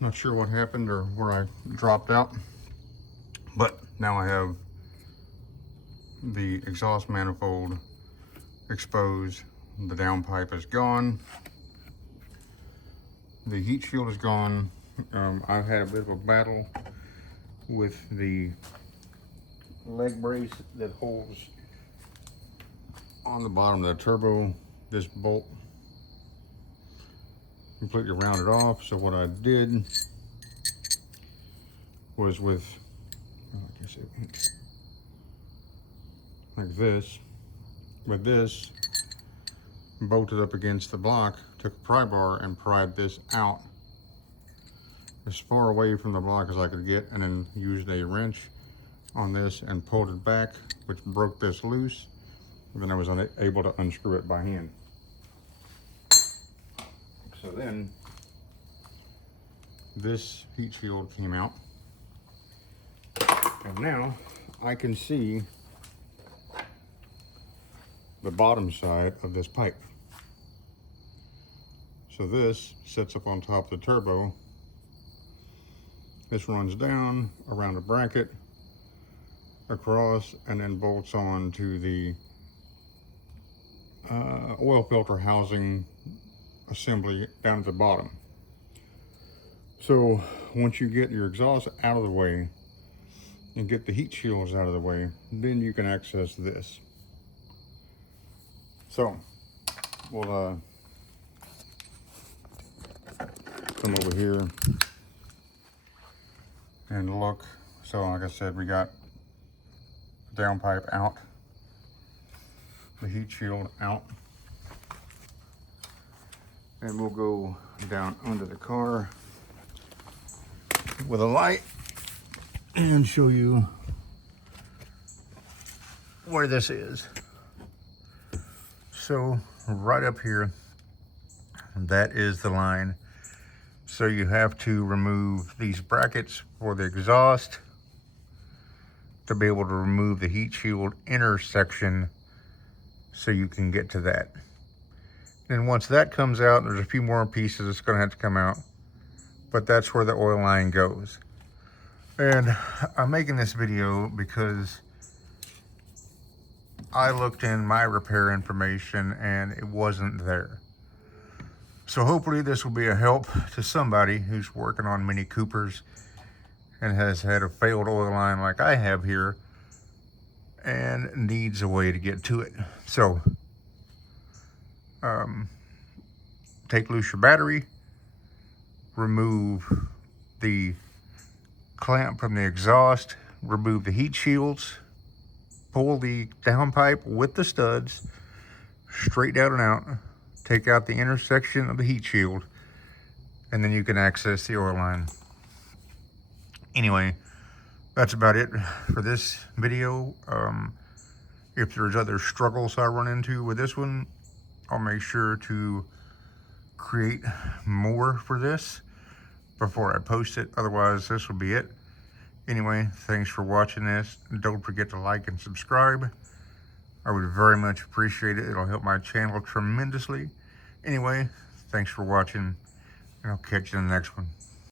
Not sure what happened or where I dropped out, but now I have the exhaust manifold exposed. The downpipe is gone. The heat shield is gone. I've had a bit of a battle with the leg brace that holds on the bottom of the turbo. This bolt completely rounded off. So what I did was with, I guess it went like this, with this bolted up against the block, took a pry bar and pried this out as far away from the block as I could get, and then used a wrench on this and pulled it back, which broke this loose, and then I was able to unscrew it by hand. So then this heat shield came out, and now I can see the bottom side of this pipe. So this sits up on top of the turbo. This runs down around a bracket, across, and then bolts on to the oil filter housing assembly down at the bottom. So once you get your exhaust out of the way and get the heat shields out of the way, then you can access this. So we'll come over here and look. So like I said, we got the downpipe out, the heat shield out, and we'll go down under the car with a light and show you where this is. So right up here, that is the line. So you have to remove these brackets for the exhaust to be able to remove the heat shield inner section so you can get to that. Then once that comes out, there's a few more pieces that's gonna have to come out, but that's where the oil line goes. And I'm making this video because I looked in my repair information and it wasn't there. So hopefully this will be a help to somebody who's working on Mini Coopers and has had a failed oil line like I have here and needs a way to get to it. So take loose your battery, remove the clamp from the exhaust, remove the heat shields, pull the downpipe with the studs straight down and out, take out the intersection of the heat shield, and then you can access the oil line. Anyway, that's about it for this video. If there's other struggles I run into with this one, I'll make sure to create more for this before I post it. Otherwise, this will be it. Anyway, thanks for watching this. Don't forget to like and subscribe. I would very much appreciate it. It'll help my channel tremendously. Anyway, thanks for watching, and I'll catch you in the next one.